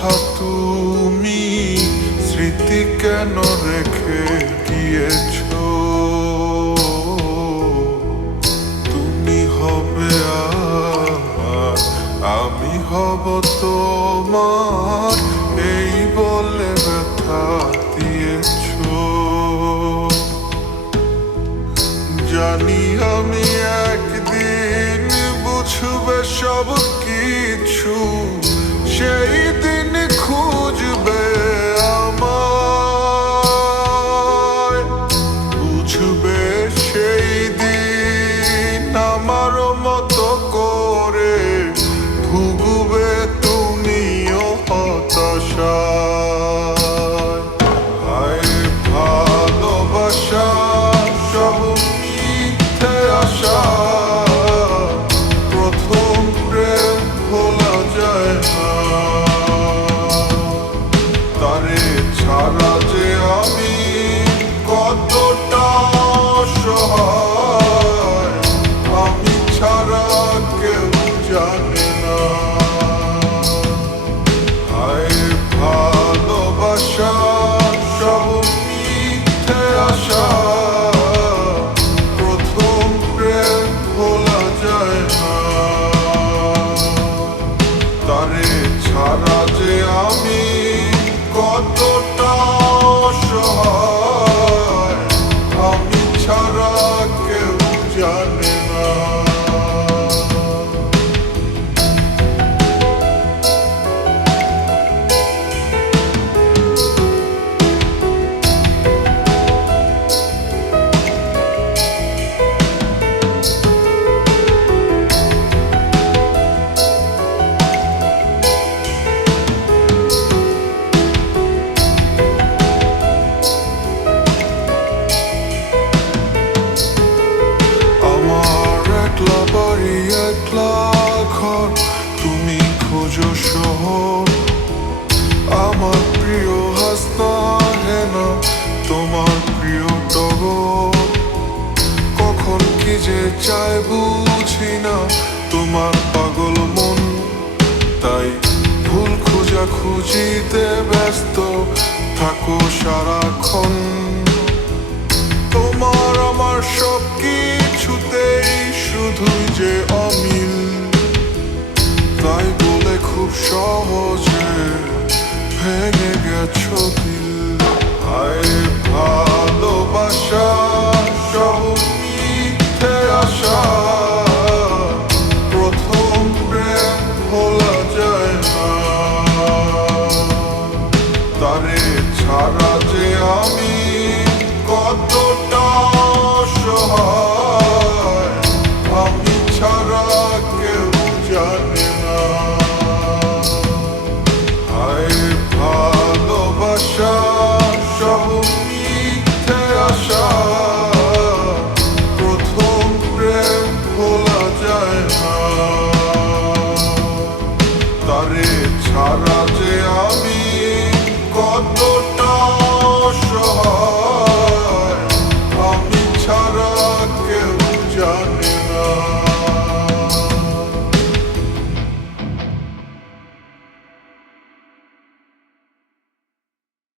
কথা তুমি স্মৃতি কেন রেখে গিয়েছো? তুমি হবে আমার, আমি হব তোমার, এই বলে ব্যথা দিয়েছো। জানি আমি একদিন বুঝবে সব কিছু, সেই দিন খুঁজবে আমায়, বুঝবে সেই দিন আমার মতো করে, ভুগবে তুমিও হতাশায়। হায় ভালোবাসা সব মিথ্যে আশা, প্রথম প্রেম ভোলা যায় না। তারে ছাড়া যে আমি কতটা অসহায়, আমি ছাড়া কেউ জানে না। হায় ভালোবাসা সব মিথ্যে আশা, প্রথম প্রেম ভোলা যায় না। তারে ছাড়া যে আমি কতটা অসহায়, আমি ছাড়া কেউ জানে না। তুমি খোঁজো শহর, আমার প্রিয় হাসনা হেনা, তোমার প্রিয় টগর। কখন কি যে চাই বুঝি না তোমার পাগল মন, তাই ভুল খোঁজা খুঁজিতে ব্যস্ত থাকো সারাক্ষণ। তোমার আমার সব কিছুতেই শুধুই যে অমিল, তাই বলে খুব সহজে ভেঙে গেছো দিল। হায় ভালোবাসা সব মিথ্যে আশা, প্রথম প্রেম ভোলা যায় না। তারে ছাড়া যে আমি কতটা অসহায়, আমি ছাড়া কেউ জানে না। হায় ভালোবাসা সব মিথ্যে আশা, প্রথম প্রেম ভোলা যায় না। তারে ছাড়া যে আমি কতটা অসহায়, আমি ছাড়া কেউ জানে না।